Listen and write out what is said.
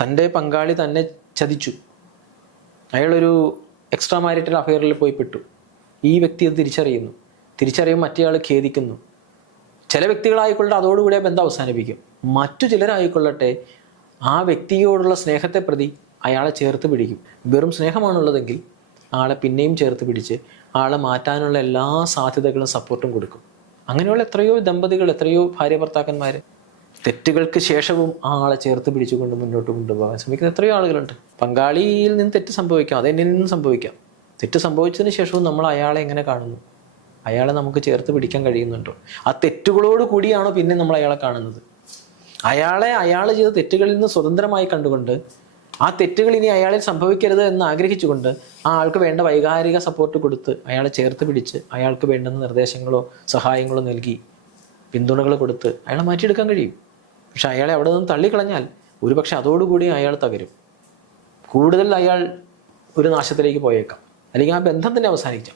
തൻ്റെ പങ്കാളി തന്നെ ചതിച്ചു, അയാളൊരു എക്സ്ട്രാ മാരിറ്റൽ അഫെയറിൽ പോയി പെട്ടു. ഈ വ്യക്തി അത് തിരിച്ചറിയുമ്പോൾ മറ്റേയാൾ ഖേദിക്കുന്നു. ചില വ്യക്തികളായിക്കൊള്ളട്ടെ അതോടുകൂടി ആ ബന്ധം അവസാനിപ്പിക്കും. മറ്റു ചിലരായിക്കൊള്ളട്ടെ ആ വ്യക്തിയോടുള്ള സ്നേഹത്തെ പ്രതി അയാളെ ചേർത്ത് പിടിക്കും. വെറും സ്നേഹമാണുള്ളതെങ്കിൽ ആളെ പിന്നെയും ചേർത്ത് പിടിച്ച് ആളെ മാറ്റാനുള്ള എല്ലാ സാധ്യതകളും സപ്പോർട്ടും കൊടുക്കും. അങ്ങനെയുള്ള എത്രയോ ദമ്പതികൾ, എത്രയോ ഭാര്യ ഭർത്താക്കന്മാർ തെറ്റുകൾക്ക് ശേഷവും ആ ആളെ ചേർത്ത് പിടിച്ചുകൊണ്ട് മുന്നോട്ട് കൊണ്ടുപോകാൻ ശ്രമിക്കുന്ന എത്രയോ ആളുകളുണ്ട്. പങ്കാളിയിൽ നിന്ന് തെറ്റ് സംഭവിക്കാം, അതെന്നിൽ നിന്നും സംഭവിക്കാം. തെറ്റ് സംഭവിച്ചതിന് ശേഷവും നമ്മൾ അയാളെ എങ്ങനെ കാണുന്നു, അയാളെ നമുക്ക് ചേർത്ത് പിടിക്കാൻ കഴിയുന്നുണ്ടോ, ആ തെറ്റുകളോട് കൂടിയാണോ പിന്നെ നമ്മൾ അയാളെ കാണുന്നത്? അയാൾ ചെയ്ത തെറ്റുകളിൽ നിന്ന് സ്വതന്ത്രമായി കണ്ടുകൊണ്ട് ആ തെറ്റുകൾ ഇനി അയാളിൽ സംഭവിക്കരുത് എന്ന് ആഗ്രഹിച്ചുകൊണ്ട് ആ ആൾക്ക് വേണ്ട വൈകാരിക സപ്പോർട്ട് കൊടുത്ത് അയാളെ ചേർത്ത് പിടിച്ച് അയാൾക്ക് വേണ്ടുന്ന നിർദ്ദേശങ്ങളോ സഹായങ്ങളോ നൽകി പിന്തുണകൾ കൊടുത്ത് അയാളെ മാറ്റിയെടുക്കാൻ കഴിയും. പക്ഷെ അയാളെ അവിടെ നിന്ന് തള്ളിക്കളഞ്ഞാൽ ഒരുപക്ഷെ അതോടുകൂടി അയാൾ തകരും. കൂടുതൽ അയാൾ ഒരു നാശത്തിലേക്ക് പോയേക്കാം, അല്ലെങ്കിൽ ആ ബന്ധം തന്നെ അവസാനിക്കാം.